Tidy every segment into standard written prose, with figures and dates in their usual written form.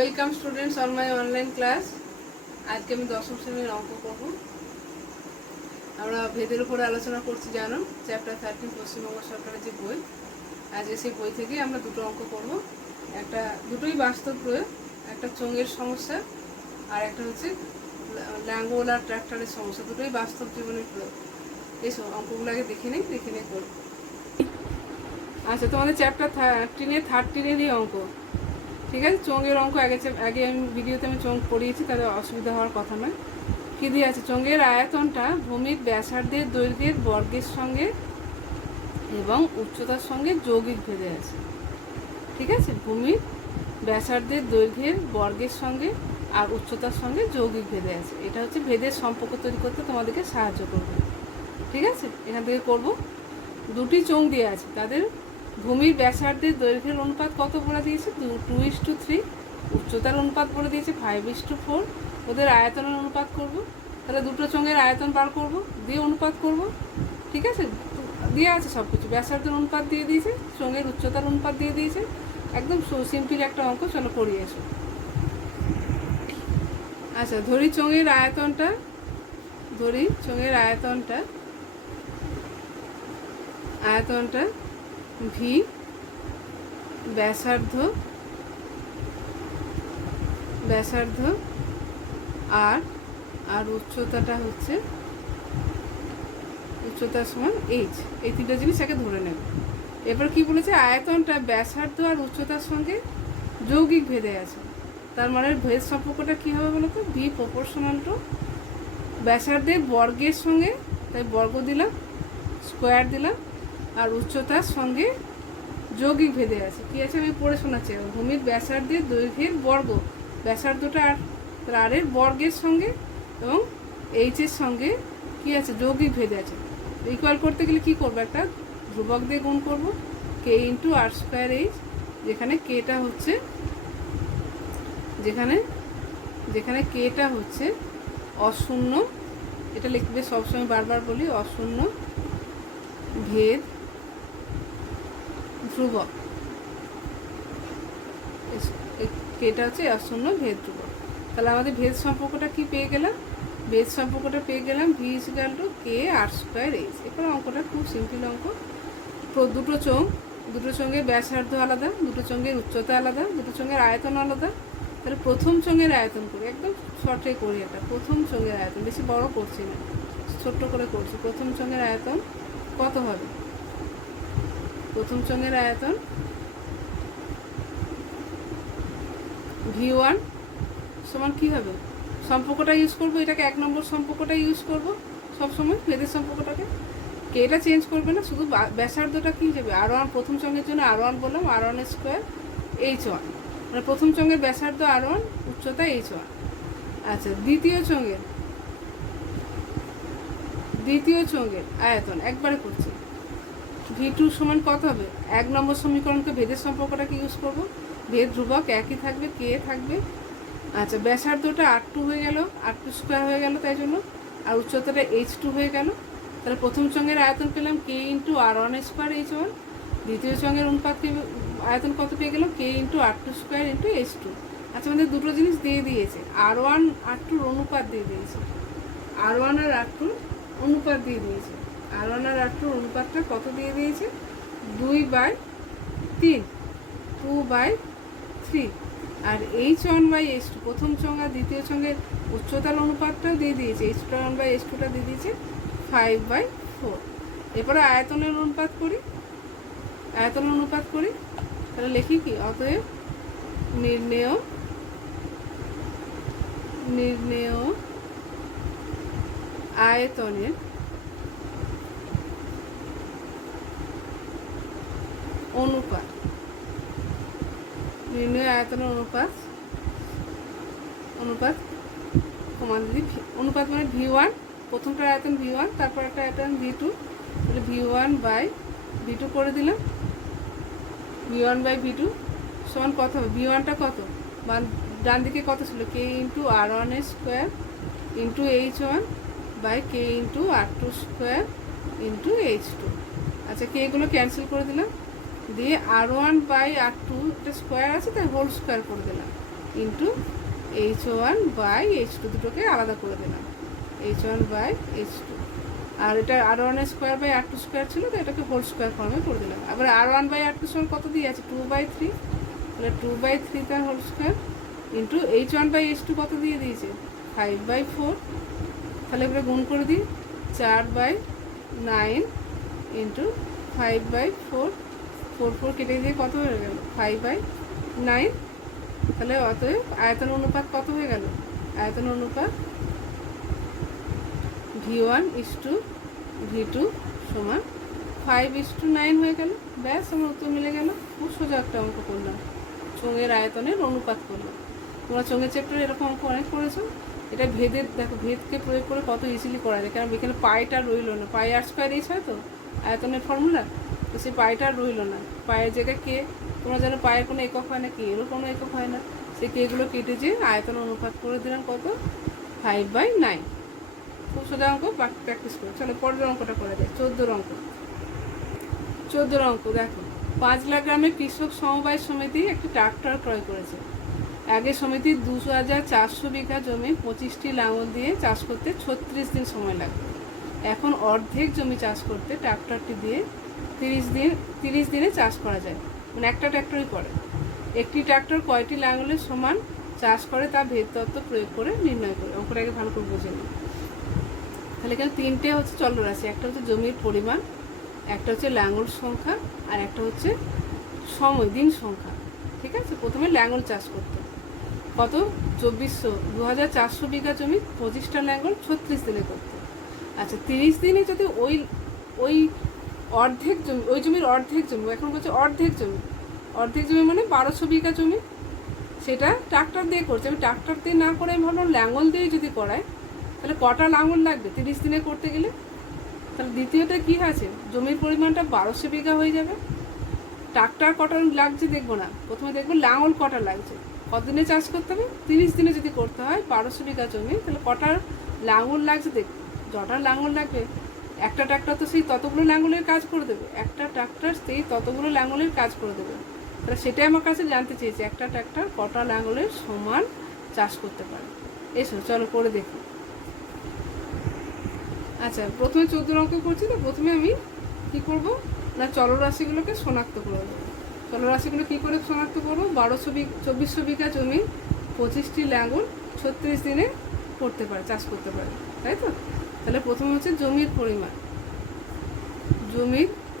Welcome students on my online class. আজকে আমি দশম শ্রেণীর অঙ্ক করব। আমরা ভেদের উপরে আলোচনা করছি, জানো, চ্যাপ্টার 13 পশ্চিমবঙ্গ সরকারের যে বই। আজকে সেই বই থেকে আমরা দুটো অঙ্ক করব। দুটোই বাস্তব প্রয়োগ, একটা চোঙের সমস্যা আর একটা হচ্ছে ল্যাঙ্গোলা ট্র্যাক্টরের সমস্যা। দুটোই বাস্তব জীবনের প্রয়োগ। এইসব অঙ্কগুলো আগে দেখে নিয়ে করব। আচ্ছা, তোমাদের চ্যাপ্টার 13-এরই অঙ্ক, ঠিক আছে? চোঙের অঙ্ক আগে আমি ভিডিওতে চোঙ পড়িয়েছি, তাদের অসুবিধা হওয়ার কথা নয়। কী দিয়ে আছে? চোঙের আয়তনটা ভূমির ব্যাসার্ধের দৈর্ঘ্যের বর্গের সঙ্গে এবং উচ্চতার সঙ্গে যৌগিক ভেদে আছে, ঠিক আছে? ভূমির ব্যাসার্ধের দৈর্ঘ্যের বর্গের সঙ্গে আর উচ্চতার সঙ্গে যৌগিক ভেদে আছে। এটা হচ্ছে ভেদের সম্পর্ক তৈরি করতে তোমাদেরকে সাহায্য করবে, ঠিক আছে? এখান থেকে করব। দুটি চোঙ দিয়ে আছে, তাদের ভূমির ব্যাসার্ধের দৈর্ঘ্যের অনুপাত কত বলে দিয়েছে? 2:3। উচ্চতার অনুপাত বলে দিয়েছে 5:4। ওদের আয়তনের অনুপাত করব। তাহলে দুটো চোঙের আয়তন বার করব, দিয়ে অনুপাত করব, ঠিক আছে? দিয়ে আছে সব কিছু, ব্যাসার্ধের অনুপাত দিয়ে দিয়েছে, চোঙের উচ্চতার অনুপাত দিয়ে দিয়েছে। একদম সিম্পল একটা অঙ্ক। চলো করি এসো। আচ্ছা, ধরি চোঙের আয়তনটা ভি, ব্যাসার্ধ আর উচ্চতাটা হচ্ছে উচ্চতার সমান এইচ। এই তিনটা জিনিস একে ধরে নেব। এবার কি বলেছে? আয়তনটা ব্যাসার্ধ আর উচ্চতার সঙ্গে যৌগিক ভেদে আছে। তার মানে ভেদ সম্পর্কটা কী হবে বলো তো? ভি প্রপোর্শনাল টু ব্যাসার্ধের বর্গের সঙ্গে, তাই বর্গ দিলাম, স্কোয়ার দিলাম, আর উচ্চতার সঙ্গে যৌগিক ভেদে আছে। কী আছে আমি পড়ে শোনাচ্ছি। ভূমির ব্যাসার্ধের দৈর্ঘ্যের বর্গ, ব্যাসার্ধটা আর এর বর্গের সঙ্গে এবং এইচের সঙ্গে কী আছে? যৌগিক ভেদে আছে। ইকুয়াল করতে গেলে কী করবো? একটা ধ্রুবক দিয়ে গুণ করব, কে ইন্টু আর স্কোয়ার এইচ। যেখানে কেটা হচ্ছে অশূন্য, এটা লিখবে সবসময়, বারবার বলি, অশূন্য ভেদ ধ্রুবক। কেটা হচ্ছে অশূন্য ভেদ ধ্রুবক। তাহলে আমাদের ভেদ সম্পর্কটা কি পেয়ে গেলাম? V equal to K R square H. এরপর অঙ্কটা খুব সিম্পল অঙ্ক। দুটো চোঙের ব্যাসার্ধ আলাদা, দুটো চোঙের উচ্চতা আলাদা, দুটো চোঙের আয়তন আলাদা। তাহলে প্রথম চোঙের আয়তন করি, একদম শর্টে করি। এটা প্রথম চোঙের আয়তন, বেশি বড় করছি না, ছোট্ট করে করছি। প্রথম চোঙের আয়তন কত হবে? প্রথম চোঙের আয়তন V1 সমান কী হবে? সম্পর্কটা ইউজ করবো, এটাকে 1 নম্বর সম্পর্কটা ইউজ করবো সবসময়, ভেদের সম্পর্কটাকে। কে এটা চেঞ্জ করবে না, শুধু ব্যাসার্ধটা কী যাবে? R1, প্রথম চোঙের জন্য R1 বললাম, R1 স্কোয়ার H1, মানে প্রথম চোঙের ব্যাসার্ধ R1, উচ্চতা H1। আচ্ছা, দ্বিতীয় চোঙের আয়তন একবারে করছি। V2 সমান কত হবে? 1 নম্বর সমীকরণকে ভেদের সম্পর্কটাকে ইউজ করবো। ভেদ ধ্রুবক একই থাকবে, কে থাকবে। আচ্ছা, ব্যাসার্ধটা R2 হয়ে গেল, R2 স্কোয়ার হয়ে গেল তাই জন্য, আর উচ্চতাটা H2 হয়ে গেল। তাহলে প্রথম চোঙের আয়তন পেলাম কে ইন্টু R1 স্কোয়ার H1। দ্বিতীয় চোঙের আয়তন কত পেয়ে গেলাম? K into R2 square into H2। আচ্ছা, আমাদের দুটো জিনিস দিয়ে দিয়েছে, R1 R2-র অনুপাত দিয়ে দিয়েছে। R1 আর R2-র অনুপাত দিয়ে দিয়েছে। R1 আর R2-র অনুপাতটা কত দিয়ে দিয়েছে? 2/3, 2/3। আর H1/H2, প্রথম চোঙ আর দ্বিতীয় চোঙের উচ্চতার অনুপাতটাও দিয়ে দিয়েছে। H1/H2টা দিয়ে দিয়েছে 5/4। এরপরে আয়তনের অনুপাত করি। তাহলে লিখি কি? অতএব নির্ণেয় আয়তনের অনুপাত। অনুপাত মানে V1, প্রথমটার আয়তন V1, তারপর একটা আয়তন V2। তাহলে V1/V2 করে দিলাম। V1/V2 সমান কত হবে? V1টা কত, ডান দিকে কত ছিল? K into R1 square into H1/কে into R2 square into H2। আচ্ছা, কে এগুলো ক্যান্সেল করে দিলাম, দিয়ে R1/R2 একটা স্কোয়ার আছে, তাই হোল স্কোয়ার করে দিলাম। ইন্টু H1/H2, দুটোকে আলাদা করে দিলাম, H1/H2। আর এটা R1² ছিল, তো এটাকে হোল স্কোয়ার ফর্মে করে দিলাম। আবার R1/R2 সমান কত দিয়ে আছে, 2/3, তাহলে 2/3 তার হোল স্কোয়ার ইন্টু H1/H2 কত দিয়ে দিয়েছে, 5/4। তাহলে এবারে গুণ করে দিই, 4/9 ইন্টু 5/4, 4 কেটে দিয়ে কত হয়ে গেল, 5/9। তাহলে অতএব আয়তন অনুপাত কত হয়ে গেল, আয়তন অনুপাত V1:V2 সমান 5:9 হয়ে গেল। ব্যাস, আমার উত্তর মিলে গেল। খুব সোজা একটা অঙ্ক করলাম, চোঙের আয়তনের অনুপাত করলাম। তোমরা চোঙের চ্যাপ্টারে এরকম অঙ্ক অনেক করেছো। এটা ভেদের, দেখো ভেদকে প্রয়োগ করে কত ইজিলি করা যায়, কারণ এখানে পাইটা রইল না, πr²h হয় তো আয়তনের ফর্মুলা, তো সেই পাইটা রইল না। পায়ের জায়গায় কে, তোমরা জানো পায়ের কোনো একক হয় না, কে এরও কোনো একক হয় না, সেই কেগুলো কেটে যে আয়তন অনুপাত করে দিলাম কত, 5/9। খুব সোজা অঙ্ক, প্র্যাকটিস করো। চলো পরের অঙ্কটা করে দেয়, 14 অঙ্ক। দেখো, 5 গ্রামের কৃষক সমবায় সমিতি একটি ট্রাক্টর ক্রয় করেছে। আগে সমিতির 2,400 বিঘা জমি 25টি লাঙল দিয়ে চাষ করতে 36 দিন সময় লাগবে। এখন অর্ধেক জমি চাষ করতে ট্রাক্টরটি দিয়ে 30 দিনে চাষ করা যায়, মানে একটা ট্রাক্টরই করে। একটি ট্রাক্টর কয়টি লাঙলের সমান চাষ করে তা ভেদ তত্ত্ব প্রয়োগ করে নির্ণয় করে। অঙ্কটাকে ভালো করে বুঝে নিই। তাহলে এখানে তিনটে হচ্ছে চলরাশি, একটা হচ্ছে জমির পরিমাণ, একটা হচ্ছে লাঙল সংখ্যা, আর একটা হচ্ছে সময়, দিন সংখ্যা। ঠিক আছে, প্রথমে লাঙল চাষ করতে কত, 2,400 বিঘা জমি 25টা লাঙল 36 দিনে করতে। আচ্ছা, 30 দিনে যদি ওই অর্ধেক জমি, ওই জমির অর্ধেক জমি, এখন বলছে অর্ধেক জমি মানে 1200 বিঘা জমি, সেটা ট্রাক্টর দিয়ে করছে। আমি ট্রাক্টর দিয়ে না করে আমি ভাবলাম লাঙল দিয়ে যদি করাই, তাহলে কটা লাঙল লাগবে 30 দিনে করতে গেলে। তাহলে দ্বিতীয়টা কী আছে, জমির পরিমাণটা 1200 বিঘা হয়ে যাবে। ট্রাক্টর কটা লাগছে দেখবো না, প্রথমে দেখবো লাঙল কটা লাগছে, কতদিনে চাষ করতে হবে, 30 দিনে যদি করতে হয় 1200 বিঘা জমি, তাহলে কটার লাঙল লাগছে দেখবো। যটা লাঙল লাগবে, একটা ট্রাক্টর তো সেই ততগুলো লাঙলের কাজ করে দেবে, তাহলে সেটাই আমার কাছে জানতে চেয়েছে, একটা ট্রাক্টর কটা লাঙলের সমান চাষ করতে পারে। এসো চলো করে দেখি। আচ্ছা, প্রথমে 14 অঙ্ক করছি, তো প্রথমে আমি কী করব না, চলরাশিগুলোকে শনাক্ত করে দেবো। চলরাশিগুলো কী করে শনাক্ত করবো, 2400 বিঘা জমি 25টি লাঙল 36 দিনে করতে পারে, চাষ করতে পারে, তাই তো। তাহলে প্রথমে হচ্ছে জমির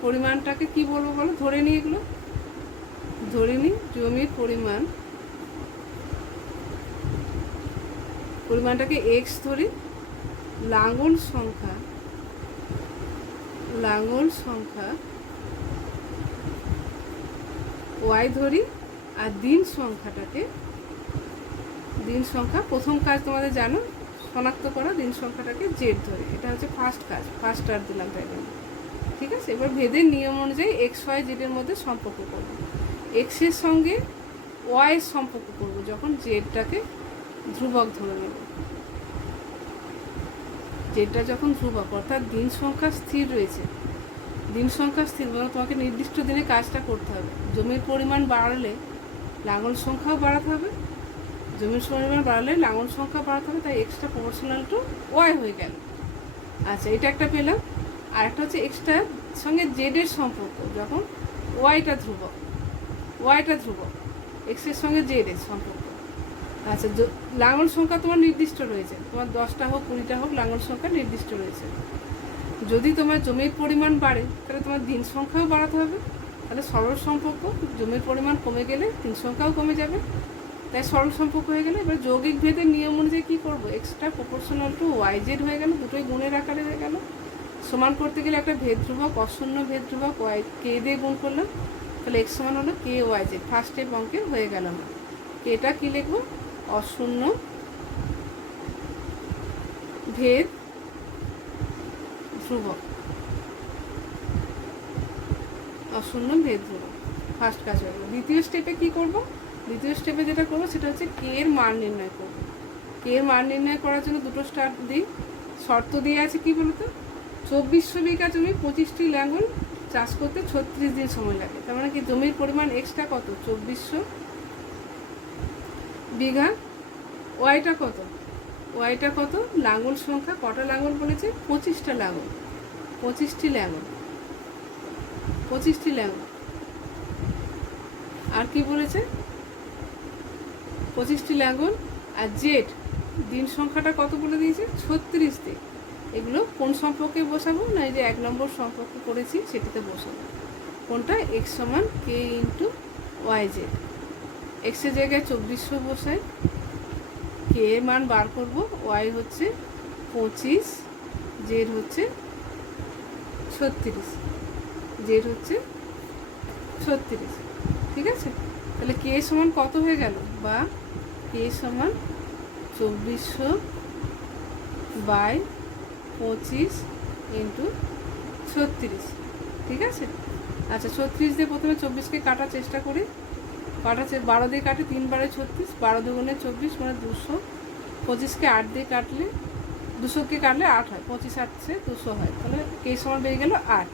পরিমাণটাকে কি বলবো বলো, ধরে নিই, এগুলো ধরে নিই। জমির পরিমাণটাকে এক্স ধরি, লাঙল সংখ্যা ওয়াই ধরি, আর দিন সংখ্যা প্রথম কাজ তোমাদের জানো শনাক্ত করা, দিন সংখ্যাটাকে জেড ধরি। এটা হচ্ছে ফার্স্ট কাজ, ফার্স্ট আর দিলাম তাই জন্য। ঠিক আছে, এবার ভেদের নিয়ম অনুযায়ী এক্স ওয়াই জেডের মধ্যে সম্পর্ক করব। এক্সের সঙ্গে ওয়াইয়ের সম্পর্ক করব যখন জেডটাকে ধ্রুবক ধরে নেব। জেডটা যখন ধ্রুবক, অর্থাৎ দিন সংখ্যা স্থির রয়েছে, মানে তোমাকে নির্দিষ্ট দিনে কাজটা করতে হবে। জমির পরিমাণ বাড়লে লাঙল সংখ্যাও বাড়াতে হবে, লাঙল সংখ্যা বাড়াতে হবে, তাই এক্সট্রা প্রপোর্শনাল টু ওয়াই হয়ে গেল। আচ্ছা, এটা একটা পেলাম। আর একটা হচ্ছে এক্সট্রার সঙ্গে জেডের সম্পর্ক যখন ওয়াইটা ধ্রুবক, এক্সের সঙ্গে জেডের সম্পর্ক। আচ্ছা, লাঙল সংখ্যা তোমার নির্দিষ্ট রয়েছে, তোমার 10টা হোক 20টা হোক, লাঙল সংখ্যা নির্দিষ্ট রয়েছে। যদি তোমার জমির পরিমাণ বাড়ে, তাহলে তোমার দিন সংখ্যাও বাড়াতে হবে। তাহলে সরল সম্পর্ক, জমির পরিমাণ কমে গেলে দিন সংখ্যাও কমে যাবে, তাই সরল সম্পর্ক হয়ে গেলে। এবার যৌগিক ভেদের নিয়ম অনুযায়ী কী করবো, extra proportional to Y Z হয়ে গেল, দুটোই গুণের আকারে হয়ে গেল। সমান করতে গেলে একটা ভেদ ধ্রুবক, অশূন্য ভেদ ধ্রুবক ওয়াই কে দিয়ে গুণ করলাম, তাহলে এক্স সমান হলো কে ওয়াই জেড। ফার্স্ট স্টেপ অঙ্কে হয়ে গেল। না কেটা কী লিখবো, অশূন্য ভেদ ধ্রুবক, ফার্স্ট কাজ হয়ে গেল। দ্বিতীয় স্টেপে কী করব, দ্বিতীয় স্টেপে যেটা করবো সেটা হচ্ছে কে এর মান নির্ণয় করব। কে এর মান নির্ণয় করার জন্য দুটো স্টার্ট দিই, শর্ত দিয়ে আছে কি বলতো, 2400 বিঘা জমি 25টি লাঙল চাষ করতে 36 দিন সময় লাগে। তার মানে কি জমির পরিমাণ এক্সট্রা কত, 2400, বিঘা। ওয়াইটা কত? ওয়াইটা কত? লাঙল সংখ্যা কটা লাঙল বলেছে? 25টা লাঙল, 25টি লাঙল, 25টি লাঙল। আর কি বলেছে? 25টি লাঙল। আর জেড দিন সংখ্যাটা কত বলে দিয়েছে? 36 দিন। এগুলো কোন সম্পর্কে বসাবো? না এই যে 1 নম্বর সম্পর্ক করেছি সেটাতে বসাবো। কোনটা? এক্স সমান কে ইন্টু ওয়াই জেড। এক্সের জায়গায় 2400 বসাই, কে এর মান বার করব, ওয়াই হচ্ছে 25, জেড হচ্ছে 36, জেড হচ্ছে 36। ঠিক আছে, তাহলে কে সমান কত হয়ে গেল? বা কে সমান 2400 বাই 25 ইন্টু 36। ঠিক আছে, আচ্ছা 36 দিয়ে প্রথমে 24কে কাটার চেষ্টা করি। 12 দিয়ে কাটে 3 বারে 36, 12 দুগুণে 24 মানে 200। 25কে 8 দিয়ে কাটলে, 200কে কাটলে 8 হয়, 25 8 200 হয়, তাহলে কে সমান বেরিয়ে গেল 8।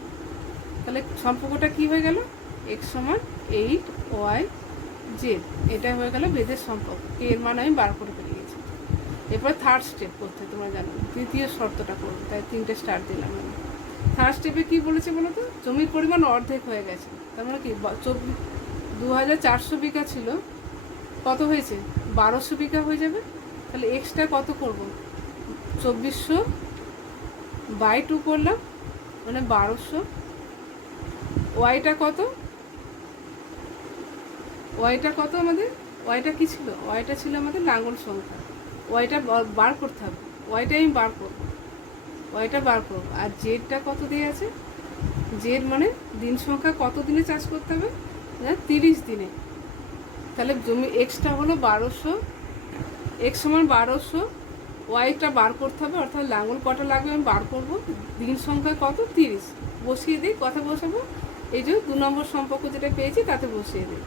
তাহলে সম্পর্কটা কি হয়ে গেল? এক্স সমান 8 ওয়াই জেড। এটা হয়ে গেল বেদের সম্পর্ক। কে এর মান আমি বার করে পেয়ে গেছি। এরপর থার্ড স্টেপ করতে তোমরা জানো, দ্বিতীয় শর্তটা করবো, তাই 3টে স্টার দিলাম আমি। থার্ড স্টেপে কী বলেছে বলো তো? জমির পরিমাণ অর্ধেক হয়ে গেছে, তার মানে কি 2400 বিঘা ছিল, কত হয়েছে? 1200 বিঘা হয়ে যাবে। তাহলে এক্সটা কত করব? 2400 বাই 2 করলাম, মানে 1200। ওয়াইটা কত? ওয়াইটা কত আমাদের? ওয়াইটা কী ছিল? ওয়াইটা ছিল আমাদের লাঙল সংখ্যা। ওয়াইটা বার করতে হবে, ওয়াইটা আমি বার করবো, ওয়াইটা বার করবো। আর জেডটা কত দিয়ে আছে? জেড মানে দিন সংখ্যা কত দিনে চাষ করতে হবে? 30 দিনে। তাহলে জমি এক্সটা হলো 1200, এক্স সমান 1200, ওয়াইটা বার করতে হবে, অর্থাৎ লাঙল কটা লাগবে আমি বার করবো। দিন সংখ্যা কত? 30। বসিয়ে দিই, কথা বসাবো। এই যে 2 নম্বর সম্পর্ক যেটা পেয়েছি তাতে বসিয়ে দিই।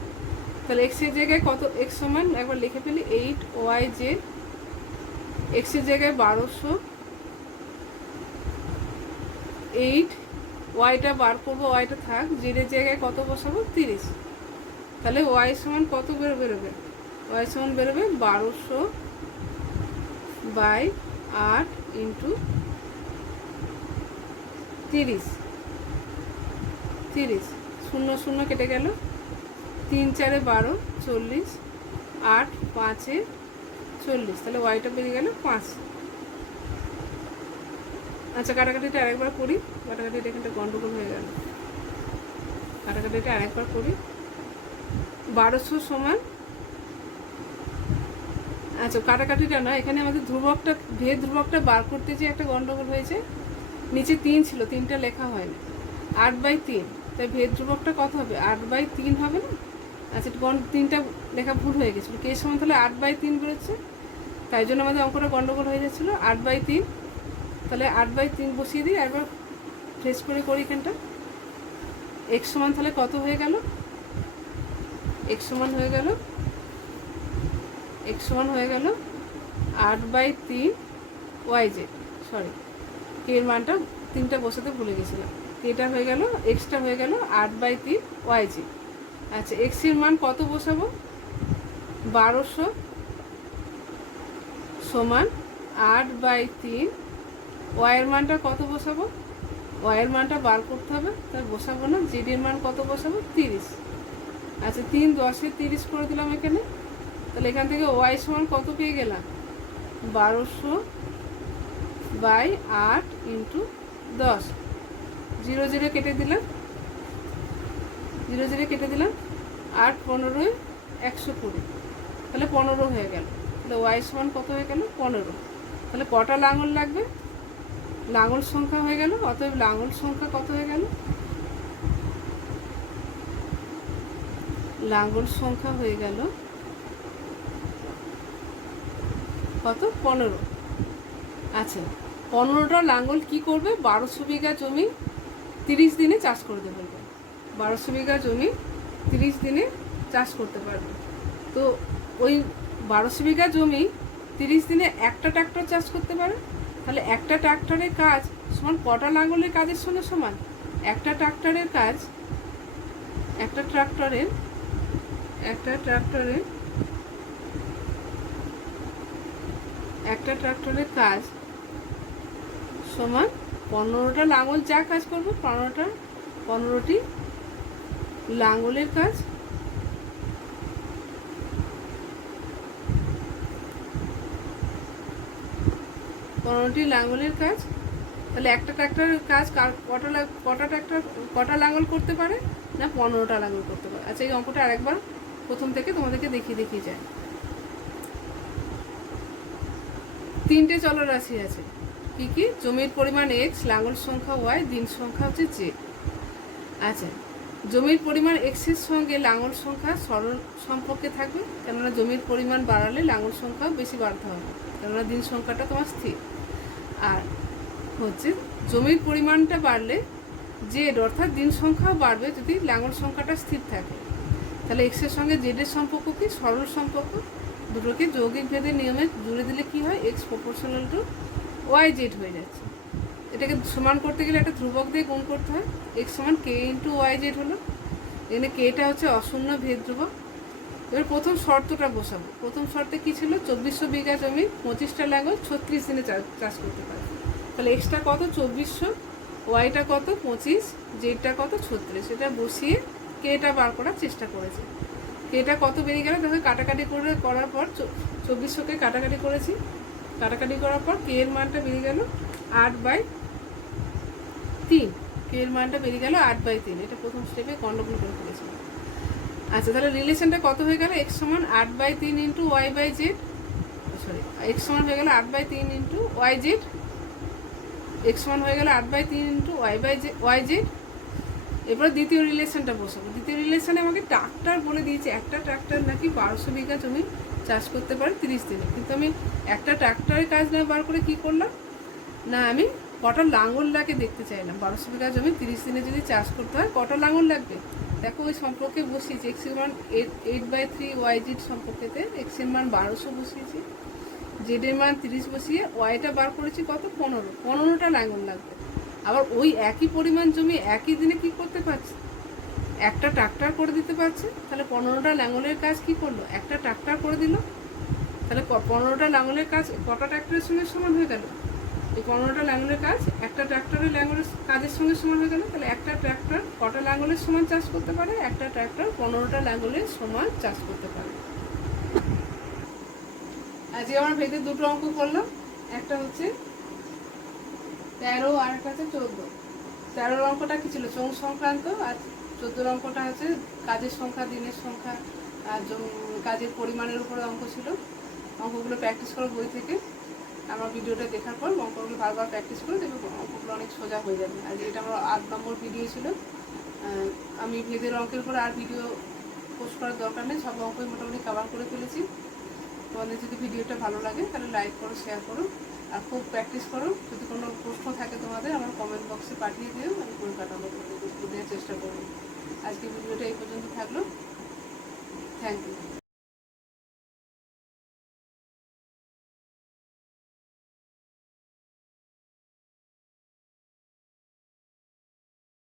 তাহলে এক্সের জায়গায় কত? এক্স সমান একবার লিখে ফেলি 8 ওয়াই জেড। এক্সের জায়গায় 1200, 8, ওয়াইটা বার করবো, ওয়াইটা থাক, জেডের জায়গায় কত বসাবো? 30। তাহলে ওয়াই সমান কত বেরোবে? ওয়াই সমান বেরোবে 1200 বাই 8 ইন্টু 30। 30, 0 0 কেটে গেল, 3 4 12, 40, 8 5 40, তাহলে ওয়াইটা বেরিয়ে গেল 5। আচ্ছা কাটাকাটিটা আরেকবার করি, কাটাকাটিটা এখানটা গন্ডগোল হয়ে গেল, কাটাকাটিটা আরেকবার করি। 1200 সমান, আচ্ছা কাটাকাটিটা না, এখানে আমাদের ধ্রুবকটা, ভেদ ধ্রুবকটা বার করতে যে একটা গন্ডগোল হয়েছে। নিচে 3 ছিল, 3টা লেখা হয়নি, 8/3, তাই ভেদ ধ্রুবকটা কত হবে? 8/3 হবে না? আচ্ছা 3টা লেখা ভুল হয়ে গেছিলো, কে সমান তাহলে 8/3 বেরোচ্ছে, তাই জন্য আমাদের অঙ্কটা গন্ডগোল হয়ে যাচ্ছিলো। 8/3, তাহলে 8/3 বসিয়ে দিই, একবার ফ্রেশ করে করি এখানটা। এক্স সমান তাহলে কত হয়ে গেল? এক্স সমান হয়ে গেল, এক্স সমান হয়ে গেল 8/3 ওয়াই জেড। সরি, কে এর মানটা 3টা বসাতে ভুলে গেছিলাম। এটা হয়ে গেল, এক্সটা হয়ে গেল 8/3 ওয়াই জেড। আচ্ছা এক্সের মান কত বসাবো? 1200 সমান 8/3, ওয়াইয়ের মানটা কত বসাবো? ওয়াইয়ের মানটা বার করতে হবে, তাই বসাবো না। জেডের মান কত বসাবো? 30। আচ্ছা 3 10 30 করে দিলাম এখানে, তাহলে এখান থেকে ওয়াই সমান কত পেয়ে গেলাম? 1200 বাই 8 ইন্টু 10। 0 0 কেটে দিলাম, 0 0 কেটে দিলাম, 8 15 120, তাহলে 15 হয়ে গেল। তাহলে ওয়াই সমান কত হয়ে গেল? 15। তাহলে কটা লাঙল লাগবে? লাঙল সংখ্যা হয়ে গেল, অতএব লাঙল সংখ্যা কত হয়ে গেল? লাঙল সংখ্যা হয়ে গেল কত? 15। আচ্ছা 15টা লাঙল কি করবে? 1200 বিঘা জমি 30 দিনে চাষ করে দেবে। 1200 বিঘা জমি 30 দিনে চাষ করতে পারবে। তো ওই 1200 বিঘা জমি 30 দিনে একটা ট্রাক্টর চাষ করতে পারে। তাহলে একটা ট্রাক্টরের কাজ সমান কটা লাঙলের কাজের সঙ্গে সমান? একটা ট্রাক্টরের কাজ, একটা ট্রাক্টরের একটা ট্রাক্টরের কাজ সমান 15টা লাঙল যা কাজ করবো 15টি লাঙলের কাজ, 15টি লাঙলের কাজ। তাহলে একটা ট্রাক্টরের কাজ কটা লাঙল করতে পারে না 15টা লাঙল করতে পারে। আচ্ছা, এই অঙ্কটা আরেকবার প্রথম থেকে তোমাদেরকে দেখিয়ে যায়। 3টে চলরাশি আছে, কি কি? জমির পরিমাণ x, লাঙল সংখ্যা y, দিন সংখ্যা হচ্ছে z। আচ্ছা, জমির পরিমাণ x এর সঙ্গে লাঙল সংখ্যা সরল সম্পর্কে থাকবে, কেননা জমির পরিমাণ বাড়ালে লাঙল সংখ্যা বেশি বাড়তে হবে, কেননা দিন সংখ্যাটা তোমার স্থির। আর হচ্ছে জমির পরিমাণটা বাড়লে জেড অর্থাৎ দিন সংখ্যাও বাড়বে যদি লাঙল সংখ্যাটা স্থির থাকে। তাহলে এক্স এর সঙ্গে জেড এর সম্পর্ক কি? সরল সম্পর্ক। দুটোকে যৌগিক ভেদের নিয়মে জুড়ে দিলে কি হয়? X proportional to Y Z হয়ে যাচ্ছে। এটাকে সমান করতে গেলে একটা ধ্রুবক দিয়ে গুণ করতে হয়। এক্স সমান কে ইন্টু ওয়াই জেড হলো। এখানে কেটা হচ্ছে অশূন্য ভেদ ধ্রুবক। এবার প্রথম শর্তটা বসাবো। প্রথম শর্তে কি ছিল? 2400 বিঘা জমি, 25টা লাঙল, 36 দিনে চাষ করতে পারে। তাহলে এক্সটা কত? 2400, ওয়াইটা কত? 25, জেডটা কত? 36। এটা বসিয়ে কেটা বার করার চেষ্টা করেছি। কেটা কত বেরিয়ে গেল দেখো, কাটাকাটি করার পর 2400কে কাটাকাটি করেছি। কাটাকাটি করার পর কে এর মানটা বেরিয়ে গেল 8/3। কে এর মানটা বেরিয়ে গেল 8/3। এটা প্রথম স্টেপে গন্ডগোল করে ফেলেছি। আচ্ছা, তাহলে রিলেশনটা কত হয়ে গেল? এক্স সমান 8/3 into Y by Z, sorry, X সমান হয়ে গেল 8/3 ইন্টু ওয়াই জেড। এক্স সমান হয়ে গেল 8/3 ইন্টু ওয়াই জেড। এবার দ্বিতীয় রিলেশনটা বসাবো। দ্বিতীয় রিলেশনে আমাকে ট্রাক্টর বলে দিয়েছে, একটা ট্রাক্টর নাকি 1200 বিঘা জমি চাষ করতে পারে 30 দিনে। কিন্তু আমি একটা ট্রাক্টরের কাজ না বার করে কি করলাম না, আমি কটা লাঙল লাগে দেখতে চাইলাম। 1200 বিঘা জমি 30 দিনে যদি চাষ করতে হয় কটা লাঙল লাগবে দেখো, ওই সম্পর্কে বসিয়েছি। এক্স এর মান 8/3 ওয়াই জেড সম্পর্কেতে এক্স এর মান 1200 বসিয়েছি, জেড এর মান 30 বসিয়ে ওয়াইটা বার করেছি কত? 15টা লাঙল লাগবে। আবার ওই একই পরিমাণ জমি একই দিনে কি করতে পারছে? একটা ট্রাক্টর করে দিতে পারছে। তাহলে 15টা লাঙলের কাজ কি করলো? একটা ট্রাক্টর করে দিল। তাহলে 15টা লাঙলের কাজ কটা ট্রাক্টরের সঙ্গে সমান হয়ে গেল? এই 15টা লাঙলের কাজ একটা ট্রাক্টরের লাঙলের কাজের সঙ্গে সমান হয়ে গেল। তাহলে একটা ট্রাক্টর কটা লাঙলের সমান চাষ করতে পারে? একটা ট্রাক্টর 15টা লাঙলের সমান চাষ করতে পারে। আজকে আমরা ভেদের দুটো অঙ্ক করলাম, একটা হচ্ছে 13 আর একটা হচ্ছে 14। 13 অঙ্কটা কি ছিল? চৌং সংক্রান্ত। আর 14 অঙ্কটা হচ্ছে কাজের সংখ্যা, দিনের সংখ্যা আর কাজের পরিমাণের উপরে অঙ্ক ছিল। অঙ্কগুলো প্র্যাকটিস করো বই থেকে। আমার ভিডিওটা দেখার পর অঙ্কগুলো বারবার প্র্যাকটিস করে দেখবে অঙ্কগুলো অনেক সোজা হয়ে যাবে। আর এটা আমার 8 নম্বর ভিডিও ছিল। আমি ভেদের অঙ্কের উপর আর ভিডিও পোস্ট করার দরকার নেই, সব অঙ্কই মোটামুটি কভার করে ফেলেছি। তোমাদের যদি ভিডিওটা ভালো লাগে তাহলে লাইক করো, শেয়ার করো, আর খুব প্র্যাকটিস করো। যদি কোনো প্রশ্ন থাকে তোমাদের আমার কমেন্ট বক্সে পাঠিয়ে দিও, আমি করে কাটাবো, দেওয়ার চেষ্টা করবো। আজকে ভিডিওটা এই পর্যন্ত থাকলো। Thank you.